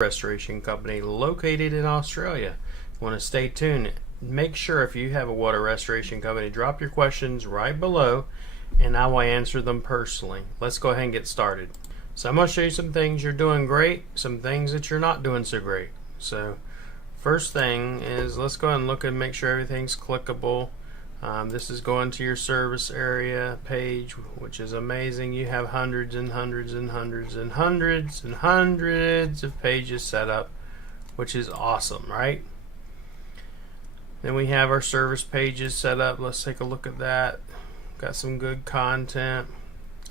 restoration company located in Australia. You want to stay tuned. Make sure if you have a water restoration company, drop your questions right below and I will answer them personally. Let's go ahead and get started. So I'm going to show you some things you're doing great, some things that you're not doing so great. So first thing is, let's go ahead and look and make sure everything's clickable. This is going to your service area page, which is amazing. You have hundreds and hundreds and hundreds and hundreds and hundreds of pages set up, which is awesome, right? Then we have our service pages set up. Let's take a look at that. Got some good content.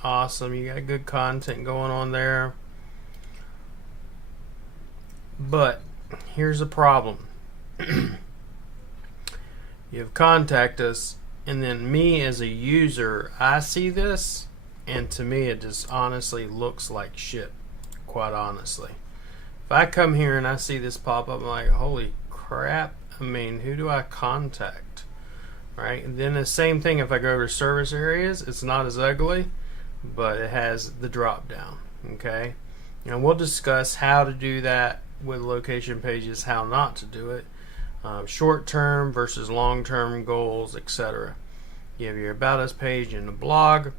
Awesome. You got good content going on there. But here's the problem. You have contact us, and then me as a user, I see this, and to me it just honestly looks like shit, quite honestly. If I come here and I see this pop up, I'm like, holy crap, I mean, who do I contact? Right? And then the same thing if I go to service areas, it's not as ugly, but it has the drop down, okay? And we'll discuss how to do that with location pages, how not to do it. Short-term versus long-term goals, etc. You have your About Us page and the blog.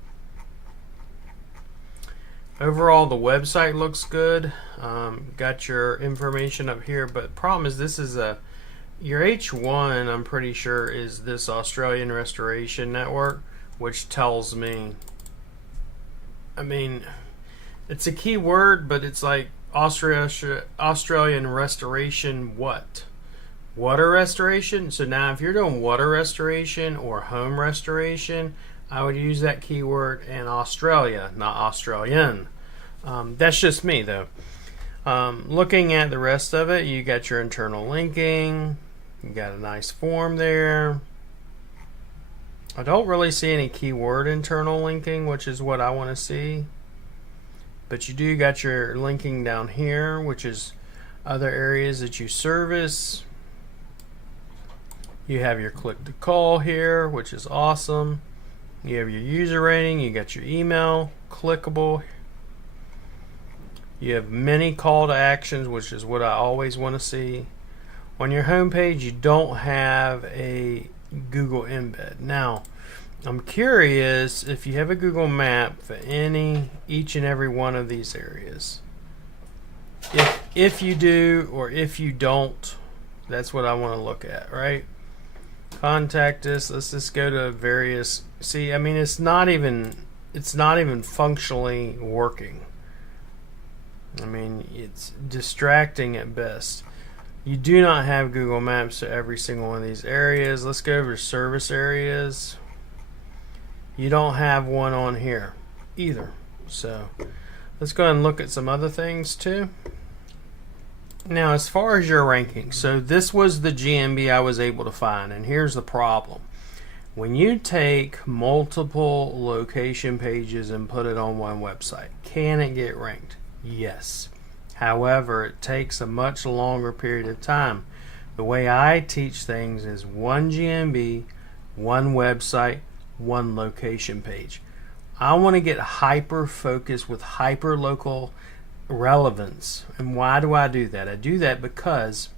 Overall, the website looks good. Got your information up here, but the problem is this is your H1, I'm pretty sure, is this Australian Restoration Network, which tells me, I mean, it's a keyword, but it's like Australian Restoration what? Water restoration. So now if you're doing water restoration or home restoration, I would use that keyword in Australia, not Australian. That's just me though. Looking at the rest of it, you got your internal linking, you got a nice form there. I don't really see any keyword internal linking, which is what I want to see, but you do got your linking down here, which is other areas that you service. You have your click to call here, which is awesome. You have your user rating, you got your email, clickable. You have many call to actions, which is what I always want to see. On your home page, you don't have a Google embed. Now, I'm curious if you have a Google map for each and every one of these areas. If you do or if you don't, that's what I want to look at, right? Contact us. Let's just go to various. See, I mean, it's not even functionally working. I mean, it's distracting at best. You do not have Google Maps to every single one of these areas. Let's go over service areas. You don't have one on here either. So let's go ahead and look at some other things too. Now, as far as your ranking, so this was the GMB I was able to find, and here's the problem. When you take multiple location pages and put it on one website, can it get ranked? Yes. However, it takes a much longer period of time. The way I teach things is one GMB, one website, one location page. I want to get hyper focused with hyper local relevance. And why do I do that? I do that because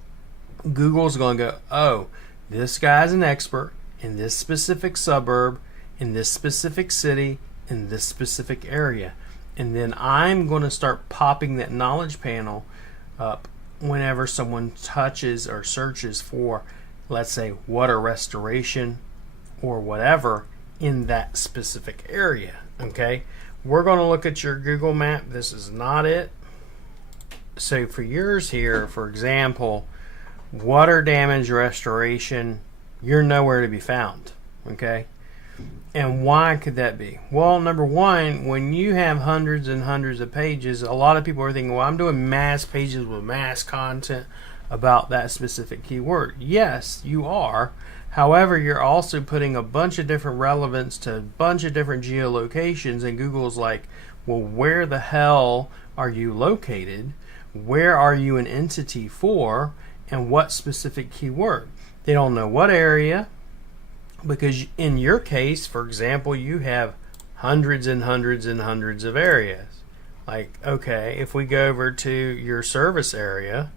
Google's going to go, oh, this guy's an expert in this specific suburb, in this specific city, in this specific area. And then I'm going to start popping that knowledge panel up whenever someone touches or searches for, let's say, water restoration or whatever in that specific area. Okay, we're going to look at your Google map. This is not it. So for yours here, for example, water damage restoration, you're nowhere to be found. Okay, and why could that be? Well, number one, when you have hundreds and hundreds of pages, a lot of people are thinking, well, I'm doing mass pages with mass content about that specific keyword. Yes, you are. However, you're also putting a bunch of different relevance to a bunch of different geolocations, and Google's like, well, where the hell are you located? Where are you an entity for? And what specific keyword? They don't know what area, because in your case, for example, you have hundreds and hundreds and hundreds of areas. Like, okay, if we go over to your service area,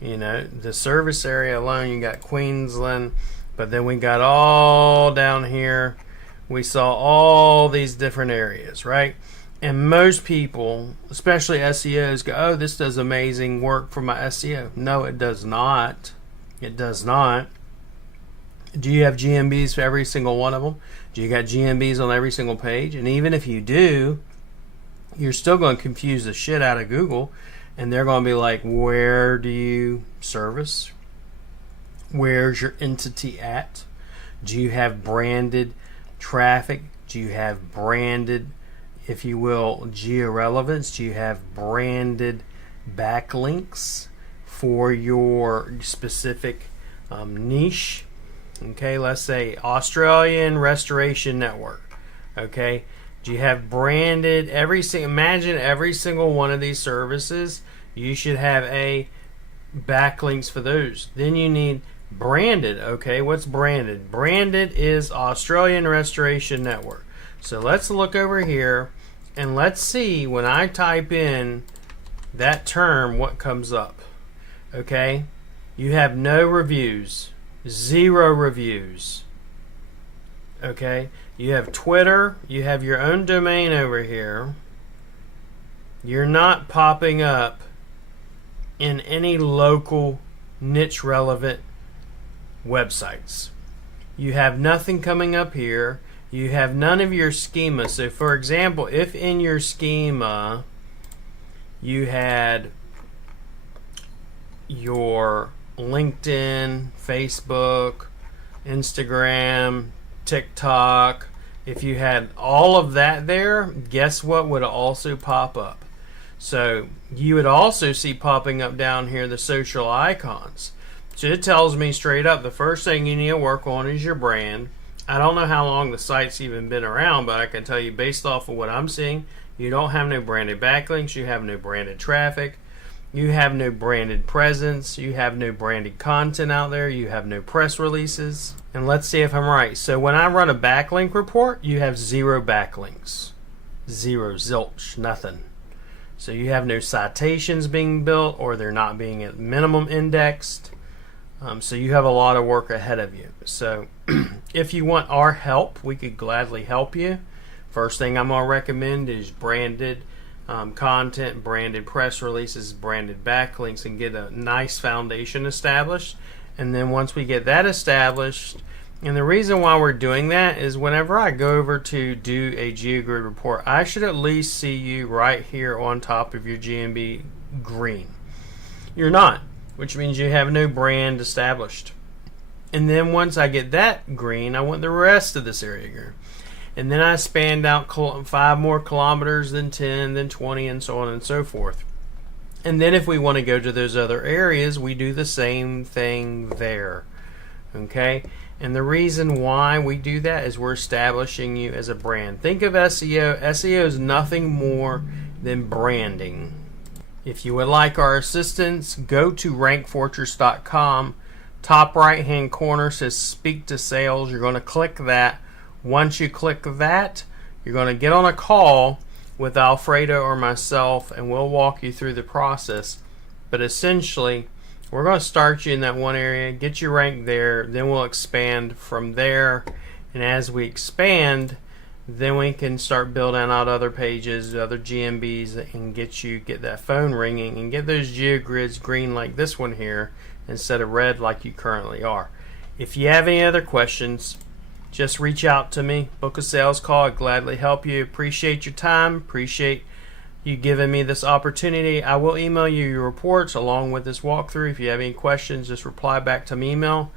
the service area alone, you got Queensland, but then we got all down here, we saw all these different areas, right? And most people, especially SEOs, go, oh, this does amazing work for my SEO. No, it does not. It does not. Do you have GMBs for every single one of them? Do you got GMBs on every single page? And even if you do, you're still going to confuse the shit out of Google, and they're going to be like, where do you service? Where's your entity at? Do you have branded traffic? Do you have branded, if you will, georelevance? Do you have branded backlinks for your specific niche? Okay, let's say Australian Restoration Network. Okay, do you have branded imagine every single one of these services, you should have backlinks for those. Then you need branded. Okay, what's branded? Branded is Australian Restoration Network. So let's look over here and let's see when I type in that term what comes up. Okay, you have no reviews, 0 reviews. Okay, you have Twitter, you have your own domain over here. You're not popping up in any local niche relevant websites. You have nothing coming up here. You have none of your schema. So for example, if in your schema you had your LinkedIn, Facebook, Instagram, TikTok, if you had all of that there, guess what would also pop up? So you would also see popping up down here the social icons. So it tells me straight up the first thing you need to work on is your brand. I don't know how long the site's even been around, but I can tell you based off of what I'm seeing, you don't have no branded backlinks, you have no branded traffic, you have no branded presence, you have no branded content out there, you have no press releases. And let's see if I'm right. So when I run a backlink report, you have 0 backlinks. 0, zilch, nothing. So you have no citations being built, or they're not being at minimum indexed. So you have a lot of work ahead of you. So if you want our help, we could gladly help you. First thing I'm going to recommend is branded content, branded press releases, branded backlinks, and get a nice foundation established. And then once we get that established, and the reason why we're doing that is whenever I go over to do a GeoGrid report, I should at least see you right here on top of your GMB green. You're not, which means you have no brand established. And then once I get that green, I want the rest of this area green. And then I spanned out 5 more kilometers, then 10, then 20, and so on and so forth. And then if we want to go to those other areas, we do the same thing there. Okay? And the reason why we do that is we're establishing you as a brand. Think of SEO. SEO is nothing more than branding. If you would like our assistance, go to rankfortress.com. Top right hand corner says speak to sales. You're going to click that. Once you click that, you're going to get on a call with Alfredo or myself, and we'll walk you through the process. But essentially, we're going to start you in that one area, get you ranked there, then we'll expand from there. And as we expand, then we can start building out other pages, other GMBs, and get that phone ringing and get those GeoGrids green like this one here instead of red like you currently are. If you have any other questions, just reach out to me, book a sales call. I'd gladly help you. Appreciate your time, appreciate you giving me this opportunity. I will email you your reports along with this walkthrough. If you have any questions, just reply back to my email,